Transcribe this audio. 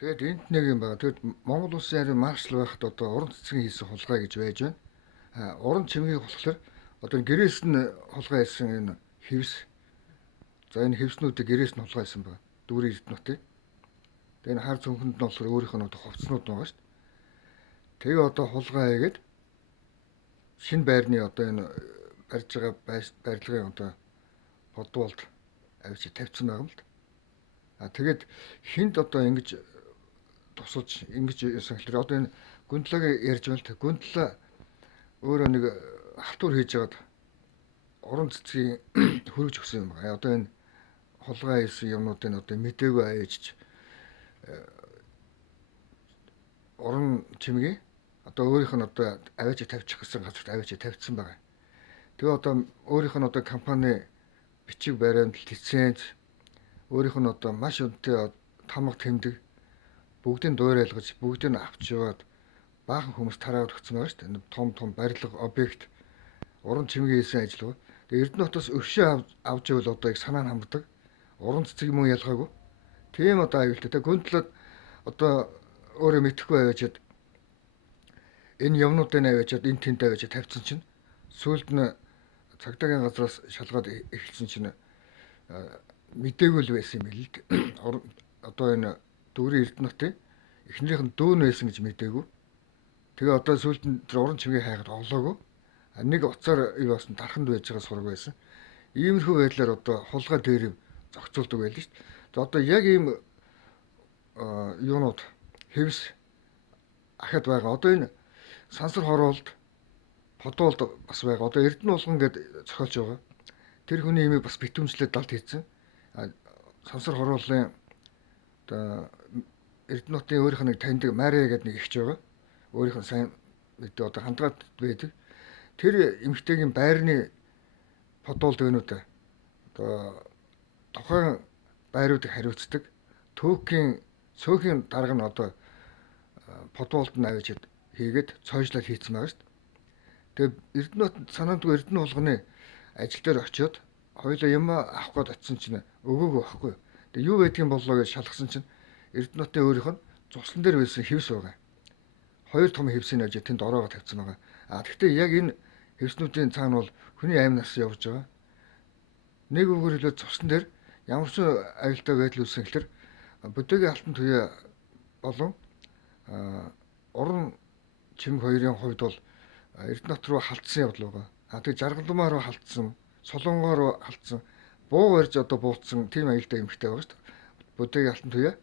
Тэгээд энд нэг юм байна. Тэгэд Монгол улсын харин маршал байхад одоо уран цэцгийн хийсэн хулгай гэж байж байна. Уран чимгийг болохоор одоо гэрээс нь хулгай хийсэн энэ хевс. За энэ хевснүүдийг гэрээс нь хулгай хийсэн байна. Дүүрэн эрдэнэтийн. Тэгээд энэ хар цүнхэнд нь болохоор өөрийнх нь одоо хувцснууд байгаа шүү дээ. Тэгээ одоо хулгай хийгээд шинэ байрны одоо энэ барьж байгаа барилгын одоо бодволд авчи тавьсан байгаа юм л да. Тэгээд хинт одоо ингэж тусалж ингэж ясан гэхээр одоо энэ гүндлэгийг ярьж байна л та. Гүндлэ өөрөө нэг халтур хийж байгаад уран цэцгийн хөргөж өгсөн юм байна. Одоо энэ хулгай хийсэн юмнуудыг одоо мдээгүй аяжч уран чимгээ одоо өөрийнх нь одоо аваач тавьчих гэсэн газарт аваач тавьчихсан байгаа. Тэгээ одоо өөрийнх нь одоо компани бичиг баримт, лиценз өөрийнх нь одоо маш өндөр тамга тэмдэг бүгдийг дуурайлгаж бүгдийг нь авч яваад баахан хүмүүс тараад өгсөн байгаа шүү дээ. Том барилга объект уран чимгийн хийсэн ажил. Тэгээ Эрдэнэтээс өвшөө авч ивэл одоо их санаа нь хамгадаг. Уран цэцэг юм уу ялгаагүй. Тийм одоо аюултай. Тэгээ гүндлээд одоо өөрөө мэдэхгүй аваачаад энэ юмнуудыг аваачаад энэ тэнт аваачаад тавьсан чинь сүүлд нь цагдаагийн газраас шалгаад эхэлсэн чинь мдээгүй л байсан юм л дээ. Одоо энэ дүүрэн Эрдэнэтийн эхнэрийнх нь дүүн байсан гэж мдээгүй. Тэгээ одоо сүүлд нь тэр уран чимгийг хайгаад оглоогүй. Нэг уцаар юу болсон тарханд байж байгаа сураг байсан. Иймэрхүү байдлаар одоо хулгай дээр юм зохицуулдаг байлаа шүү дээ. За одоо яг ийм юунууд хэвс ахад байгаа. Одоо энэ сансар хороолт подуулд бас байгаа. Одоо Эрдэнэ улган гэдэг зохиолч байгаа. Тэр хүний имийг бас битүүмжлээд далд хийсэн. Сансар хорооллын одоо Эрдэнэтийн өөрийнх нь таньдаг Мария гэдэг нэг ихч байгаа. Өөрийнх нь сайн мэдээ одоо хандгаад байдаг. Тэр эмэгтэйгийн байрны подуулд өнөдөө одоо тухайн байруудыг хариуцдаг цөөхийн дарга нь одоо подуулд нь авчид хийгээд цойжлол хийцэн байгаа шүү дээ. Тэгээ Эрдэнэт санаандгүй Эрдэнэ улганы ажил дээр очиод хоёулаа юм авах гээд очисон чинь өгөөгүй байхгүй. Тэгээ юу байдгийг боллоо гэж шалгасан чинь Эрдэнэтийн өөрийнх нь цуслан дээр байсан хевс байгаа. Хоёр том хевсийг авчид тэнд ороогоо тавьсан байгаа. Гэхдээ яг энэ хевснүүдийн цаана бол хүний аймнаас явж байгаа. Нэг үгээр хэлбэл цуслан дээр ямар ч аюултай байдал үүссэн гэхээр Бүтэгийн алтан туяа болон уран чимэг хоёрын хувьд бол Эрдэнэт рүү халтсан явдал байгаа. Тэгээ Жаргалмаа руу халтсан, Солонгоо руу халтсан, буу барьж одоо буутсан тийм аюултай эмэгтэй байгаа шүү дээ. Бүтэгийн алтан туяа.